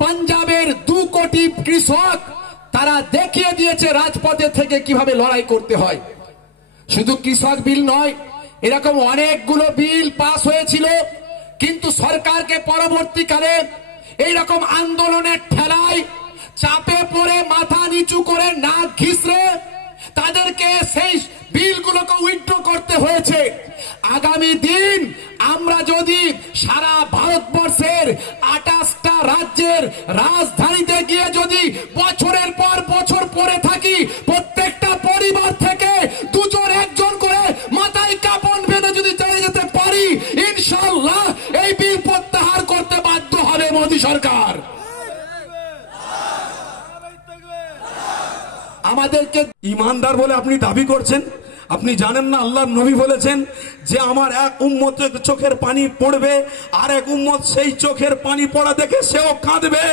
পাঞ্জাবের 2 কোটি কৃষক তারা দেখিয়ে দিয়েছে রাজপথে থেকে কিভাবে লড়াই করতে হয়। শুধু কৃষক বিল নয়, এরকম অনেকগুলো বিল পাস হয়েছিল, কিন্তু সরকারকে পরবর্তীকালে এইরকম আন্দোলনের ঠেলায় চাপে পড়ে মাথা নিচু করে নাক ঘিসড়ে তাদেরকে সেই বিলগুলোকে উইথড্র করতে হয়েছে। আগামী দিন আমরা যদি সারা ভারতবর্ষের 28টা রাজ্যের রাজধানীতে গিয়ে যদি বছরের পর বছর পড়ে থাকি, প্রত্যেকটা পরিবার থেকে 2 জন 1 জন করে মাথায় কাপড় বেঁধে যদি চলে যেতে পারি, ইনশাআল্লাহ এই বিল প্রত্যাহার করতে বাধ্য হবে মোদী সরকার। আমাদেরকে ইমানদার বলে আপনি দাবি করছেন, আপনি জানেন না আল্লাহর নবী বলেছেন যে আমার এক উম্মতের চোখের পানি পড়বে, আর এক উম্মত সেই চোখের পানি পড়া দেখে সেও কাঁদবে।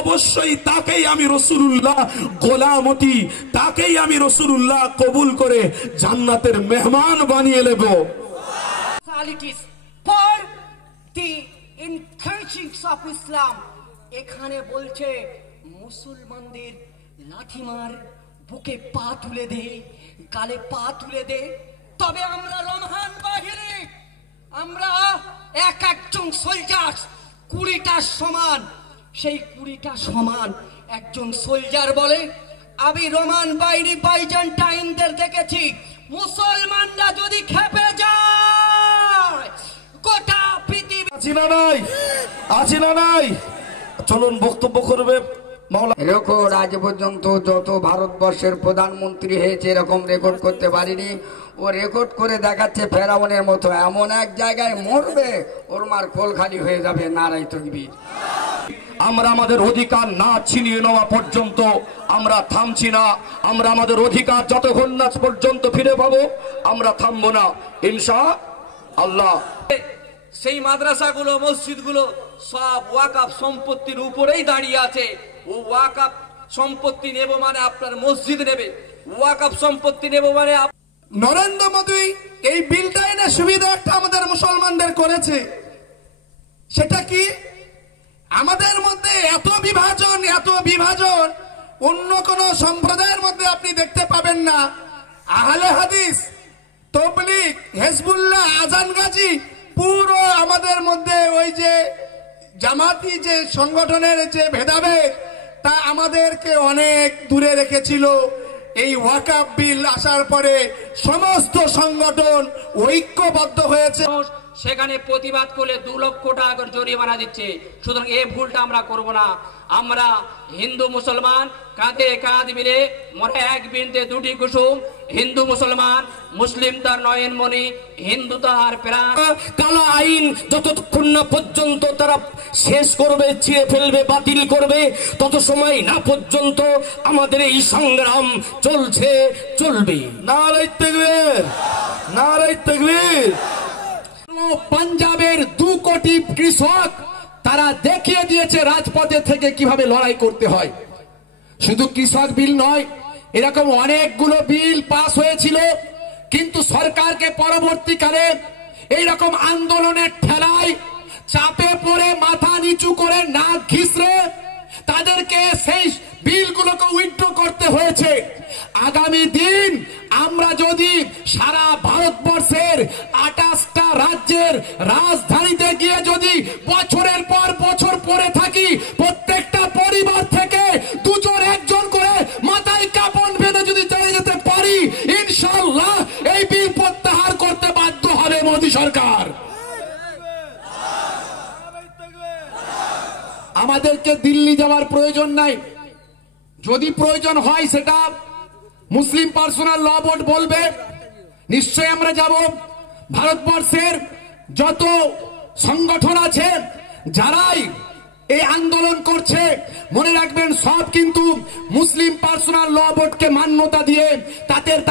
অবশ্যই তাকেই আমি রাসূলুল্লাহ গোলামতি, তাকেই আমি রাসূলুল্লাহ কবুল করে জান্নাতের মেহমান বানিয়ে নেব। For the encouragings of Islam, এখানে বলছে মুসলমানদের লাঠিমার, বুকে পা তুলে দে, গালে পা তুলে দে। তবে আমরা রমহান বাহিনী, আমরা একজন সোলজার 20টা সমান। সেই 20টা সমান একজন সোলজার বলে, আমি রোমান বাহিনী বাইজেন্টাইনদের দেখেছি, মুসলমানরা যদি খেপে যায় গোটা পৃথিবী। আছি না নাই চলুন বক্তব্য করবে রেকর্ড আজ পর্যন্ত যত ভারতবর্ষের প্রধানমন্ত্রী হয়েছে এরকম রেকর্ড করতে পারিনি। ও রেকর্ড করে দেখাচ্ছে ফেরাউনের মতো, এমন এক জায়গায় মরবে ওর মার কোল খালি হয়ে যাবে। নারায়ে তাকবীর। আমরা আমাদের অধিকার না ছিনিয়ে নেওয়া পর্যন্ত আমরা থামছি না। আমরা আমাদের অধিকার যতক্ষণ না পর্যন্ত ফিরে পাবো আমরা থামবো না ইনশাআল্লাহ। সেই মাদ্রাসাগুলো, মসজিদগুলো সব ওয়াকফ সম্পত্তির উপরেই দাঁড়িয়ে আছে। ও ওয়াকফ সম্পত্তি নেব মানে আপনার মসজিদ নেবে, ওয়াকফ সম্পত্তি নেব মানে। নরেন্দ্র মোদী এই বিলটা এনে সুবিধা একটা আমাদের মুসলমানদের করেছে, সেটা কি আমাদের মধ্যে এত বিভাজন অন্য কোন সম্প্রদায়ের মধ্যে আপনি দেখতে পাবেন না। আহলে হাদিস, তবলিগ, হেজবুল্লাহ, আজান গাজী পুরো আমাদের মধ্যে ওই যে জামাতি যে সংগঠনের যে ভেদাভেদ তা আমাদেরকে অনেক দূরে রেখেছিল। এই ওয়াকফ বিল আসার পরে সমস্ত সংগঠন ঐক্যবদ্ধ হয়েছে। সেখানে প্রতিবাদ করলে 2 লক্ষ টাকা করে জরিমানা দিচ্ছে। সুতরাং এই ভুলটা আমরা করব না। আমরা হিন্দু মুসলমান কাঁধে কাঁধ মিলে মনে এক বৃন্তে 2টি কুসুম। হিন্দু মুসলমান, মুসলিম তার নয়নমণি, হিন্দু তাহার প্রাণ। কালা আইন যতক্ষণ না পর্যন্ত তারা শেষ করবে, ছিঁড়ে ফেলবে, বাতিল করবে, তত সময় না পর্যন্ত আমাদের এই সংগ্রাম চলবে। নারায়ে তাকবীর, নারায়ে তাকবীর। পাঞ্জাবের 2 কোটি কৃষক তারা দেখিয়ে দিয়েছে রাজপথে থেকে কিভাবে লড়াই করতে হয়। শুধু কৃষক বিল নয়, এরকম অনেকগুলো বিল পাস হয়েছিল, কিন্তু সরকারকে পরবর্তীকালে এইরকম আন্দোলনের ঠেলায় চাপে পড়ে মাথা নিচু করে নাক ঘিসড়ে তাদেরকে সেই বিলগুলোকে উইথড্র করতে হয়েছে। আগামী দিন আমরা যদি সারা ভারতবর্ষের 28টা রাজ্যের রাজধানীতে গিয়ে যদি বছরের পর বছর পড়ে থাকি, প্রত্যেকটা পরিবার থেকে 2 জন 1 জন করে মাথায় কাপড় বেঁধে যদি চলে যেতে পারি, ইনশাআল্লাহ এই বিল প্রত্যাহার করতে বাধ্য হবে মোদী সরকার। আমাদেরকে দিল্লি যাওয়ার প্রয়োজন নাই। যদি প্রয়োজন হয় সেটা মুসলিম পার্সোনাল ল বোর্ড বলবে, নিশ্চয়ই আমরা যাব। ভারতবর্ষের যত সংগঠন আছে যারাই এই আন্দোলন করছে, মনে রাখবেন সব কিন্তু মুসলিম পার্সোনাল ল বোর্ডকে মান্যতা দিয়ে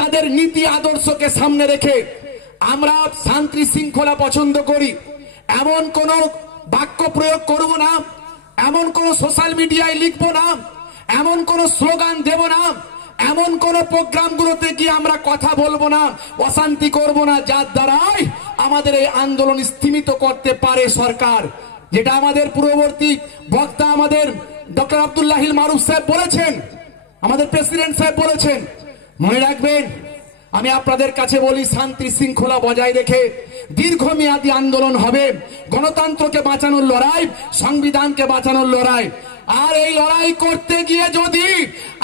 তাদের নীতি আদর্শকে সামনে রেখে আমরা শান্তি শৃঙ্খলা পছন্দ করি। এমন কোন বাক্য প্রয়োগ করব না, এমন কোন সোশ্যাল মিডিয়ায় লিখব না, এমন কোন স্লোগান দেব না, এমন কোন প্রোগ্রামগুলোতে গিয়ে আমরা কথা বলবো না, অশান্তি করব না, যার দ্বারাই আমাদের এই আন্দোলন স্থিমিত করতে পারে সরকার। যেটা আমাদের পূর্ববর্তী বক্তা আমাদের ডক্টর আব্দুল্লাহিল মারুফ সাহেব বলেছেন, আমাদের প্রেসিডেন্ট সাহেব বলেছেন। মনে রাখবেন, আমি আপনাদের কাছে বলি, শান্তি শৃঙ্খলা বজায় রেখে দীর্ঘমেয়াদী আন্দোলন হবে। গণতন্ত্রকে বাঁচানোর লড়াই, সংবিধানকে বাঁচানোর লড়াই। আর এই লড়াই করতে গিয়ে যদি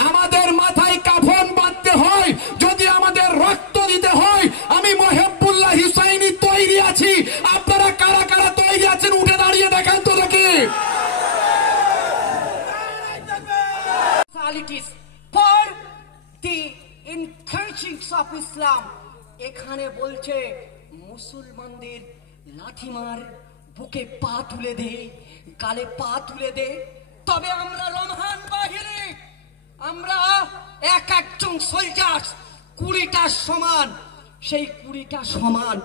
আমাদের মাথায় কাফন বাঁধতে হয়, যদি আমাদের রক্ত দিতে হয়, আমি মহিবুল্লাহ হুসাইনি তৈরি আছি। আপনারা কারা কারা তৈরি আছেন উঠে দাঁড়িয়ে দেখেন তো দেখি। For the incursions of Islam, এখানে বলছে মুসলমানদের লাঠিমার, বুকে পা তুলে দে, গালে পা তুলে দে। তবে আমরা রমহান বাহিনী, আমরা এক একজন সোলজার 20টা সমান। সেই 20টা সমান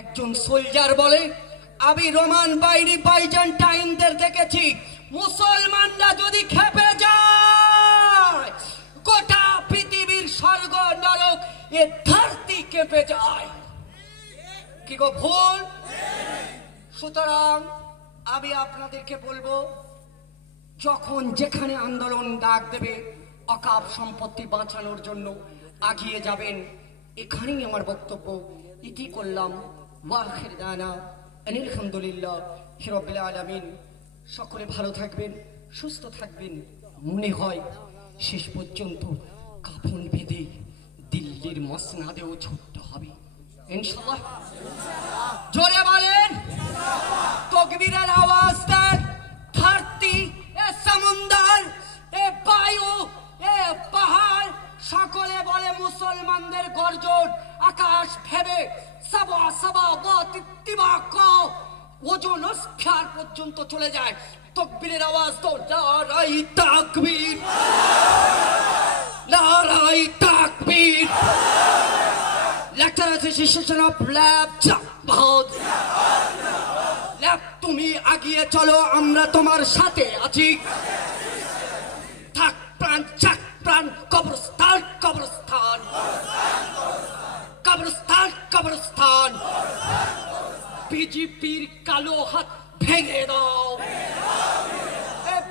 একজন সোলজার বলে। আমি রোমান বাহিনী বাইজেন্টাইনদের দেখেছি, মুসলমানরা যদি খেপে যায়, গোটা পৃথিবীর স্বর্গ নরক এ ধরতি কেঁপে যায়। কি গো ভুল? সুতরাং আমি আপনাদেরকে বলবো, যখন যেখানে আন্দোলন ডাক দেবে, অকাপ সম্পত্তি বাঁচানোর জন্য আগিয়ে যাবেন। এখানেই আমার বক্তব্য ইতি করলাম। ওয়াখির দানা আলহামদুলিল্লাহ রাব্বিল আলামিন। সকলে ভালো থাকবেন, সুস্থ থাকবেন। মনে হয় শেষ পর্যন্ত কাফন বেঁধে দিল্লির মসনাদেও ছুটতে হবে ইনশাআল্লাহ। জোরে বলেন, তাকবীরের আওয়াজ দেন। ধরতি, এ সমুদ্র, এ বায়ু, এ পাহাড়, সকলে বলে মুসলমানদের গর্জন। আকাশ ভেবে সাবা সাবা তিবাক ওজন স্ফিয়ার পর্যন্ত চলে যায়। তাকবীরের আওয়াজ তো নারাই তাকবীর, নারাই তাকবীর। Lecture association of lab Zahad, lab তুমি আগিয়ে চলো, আমরা তোমার সাথে আছি। থাক প্রাণ, চাক প্রাণ, কবরস্থান কবরস্থান, কবরস্থান কবরস্থান। বিজেপির কালো হাত ভেঙে দাও,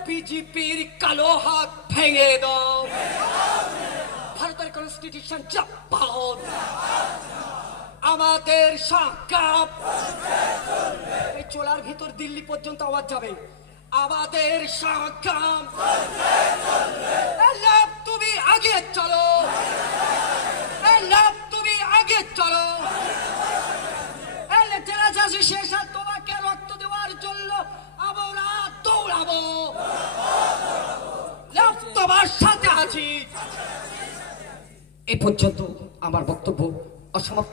বিজেপির কালো হাত ভেঙে দাও। ভারতের কনস্টিটিউশন জাপান, আমাদের সংগ্রাম। এই চোলার ভিতর দিল্লি পর্যন্ত আওয়াজ যাবে, আমাদের সংগ্রাম। তুমি আগে চলো, তুমি আগে চলো। শেষ আর তোমাকে রক্ত দেওয়ার জন্য আমরা দৌড়াবো, তোমার সাথে আছি। এ পর্যন্ত আমার বক্তব্য অসমাপ্ত।